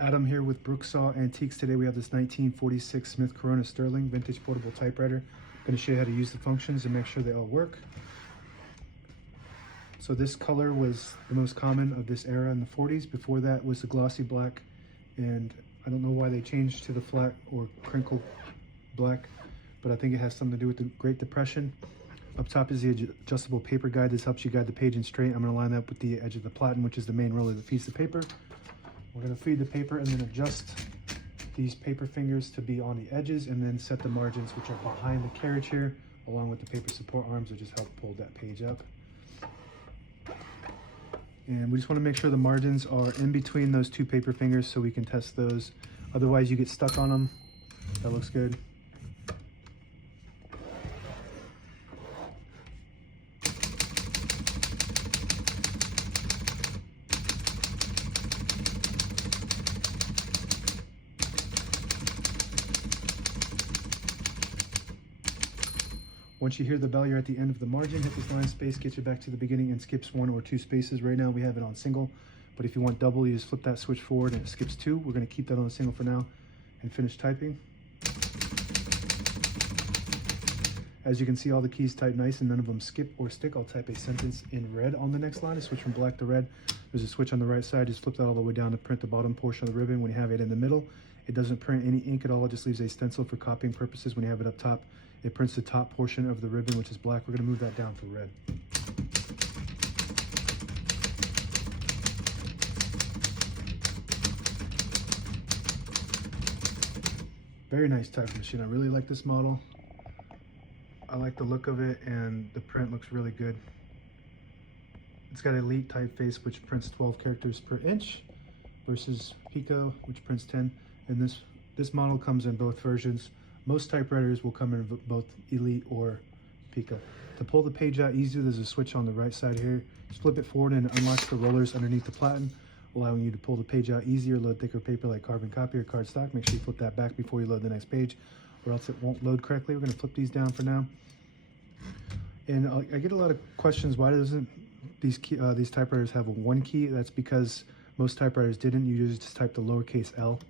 Adam here with Brooksaw Antiques. Today we have this 1946 Smith Corona Sterling vintage portable typewriter. I'm going to show you how to use the functions and make sure they all work. So this color was the most common of this era in the 40s. Before that was the glossy black, and I don't know why they changed to the flat or crinkled black, but I think it has something to do with the Great Depression. Up top is the adjustable paper guide. This helps you guide the page in straight. I'm going to line that up with the edge of the platen, which is the main roll of the piece of paper. We're going to feed the paper and then adjust these paper fingers to be on the edges, and then set the margins, which are behind the carriage here, along with the paper support arms that just help pull that page up. And we just want to make sure the margins are in between those two paper fingers so we can test those. Otherwise you get stuck on them. That looks good. Once you hear the bell, you're at the end of the margin. Hit this line space, get you back to the beginning, and skips 1 or 2 spaces. Right now we have it on single, but if you want double, you just flip that switch forward and it skips 2. We're going to keep that on single for now and finish typing. As you can see, all the keys type nice and none of them skip or stick. I'll type a sentence in red on the next line to switch from black to red. There's a switch on the right side. Just flip that all the way down to print the bottom portion of the ribbon. When you have it in the middle, it doesn't print any ink at all. It just leaves a stencil for copying purposes. When you have it up top, it prints the top portion of the ribbon, which is black. We're going to move that down for red. Very nice typing machine. I really like this model. I like the look of it, and the print looks really good. It's got Elite typeface, which prints 12 characters per inch, versus Pico, which prints 10. And this model comes in both versions. Most typewriters will come in both Elite or Pico. To pull the page out easier, there's a switch on the right side here. Just flip it forward and it unlocks the rollers underneath the platen, allowing you to pull the page out easier, load thicker paper like carbon copy or cardstock. Make sure you flip that back before you load the next page, or else it won't load correctly. We're going to flip these down for now. And I get a lot of questions, why doesn't these typewriters have a 1 key? That's because most typewriters didn't. You usually just type the lowercase l.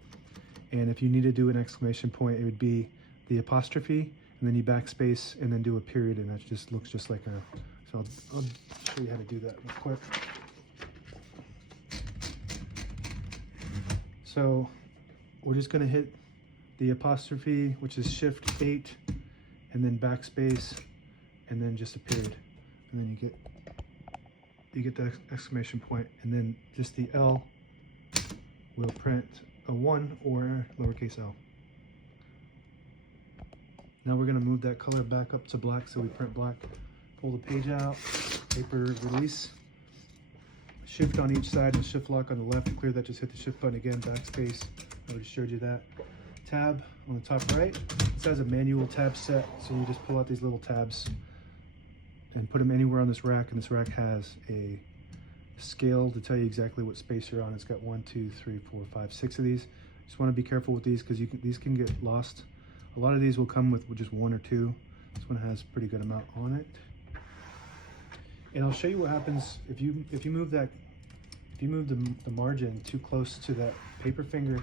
And if you need to do an exclamation point, it would be the apostrophe, and then you backspace, and then do a period, and that just looks just like a... So I'll show you how to do that real quick. So we're just going to hit the apostrophe, which is Shift 8, and then backspace, and then just a period, and then you get the exclamation point, and then just the L will print a 1 or lowercase l. Now we're going to move that color back up to black so we print black. Pull the page out, paper release, shift on each side and shift lock on the left. To clear that, just hit the shift button again, backspace. I already showed you that. Tab on the top right. This has a manual tab set, so you just pull out these little tabs and put them anywhere on this rack, and this rack has a scale to tell you exactly what space you're on. It's got 1, 2, 3, 4, 5, 6 of these. Just want to be careful with these because these can get lost. A lot of these will come with just 1 or 2. This one has a pretty good amount on it. And I'll show you what happens if you move the margin too close to that paper finger.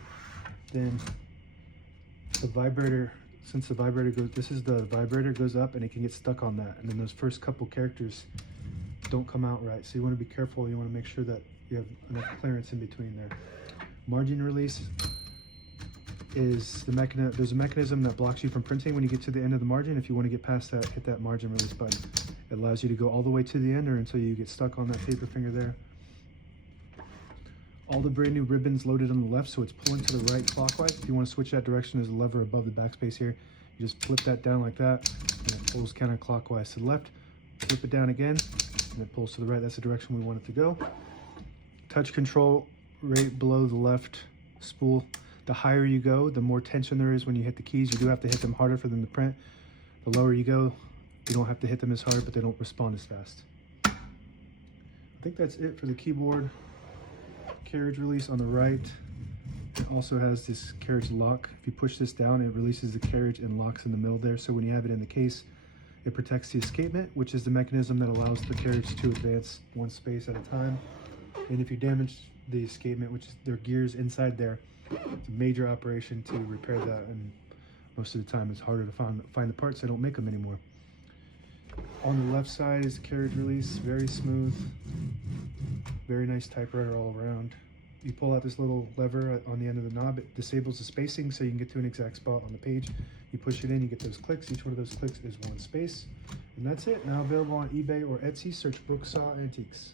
Then the vibrator, since the vibrator goes, this is the vibrator goes up, and it can get stuck on that. And then those first couple characters don't come out right. So you want to be careful. You want to make sure that you have enough clearance in between there. Margin release is the mechanism. There's a mechanism that blocks you from printing when you get to the end of the margin. If you want to get past that, hit that margin release button. It allows you to go all the way to the end or until you get stuck on that paper finger there. All the brand new ribbons loaded on the left, so it's pulling to the right clockwise. If you want to switch that direction, there's a lever above the backspace here. You just flip that down like that, and it pulls counterclockwise to the left. Flip it down again, and it pulls to the right. That's the direction we want it to go. Touch control right below the left spool. The higher you go, the more tension there is when you hit the keys. You do have to hit them harder for them to print. The lower you go, you don't have to hit them as hard, but they don't respond as fast. I think that's it for the keyboard. Carriage release on the right. It also has this carriage lock. If you push this down, it releases the carriage and locks in the middle there. So when you have it in the case, it protects the escapement, which is the mechanism that allows the carriage to advance 1 space at a time. And if you damage the escapement, which is their gears inside there. It's a major operation to repair that, and most of the time it's harder to find the parts. They don't make them anymore. On the left side is the carriage release, very smooth, very nice typewriter all around. You pull out this little lever on the end of the knob, it disables the spacing so you can get to an exact spot on the page. You push it in, you get those clicks. Each one of those clicks is one space. And that's it. Now available on eBay or Etsy. Search Brooksaw Antiques.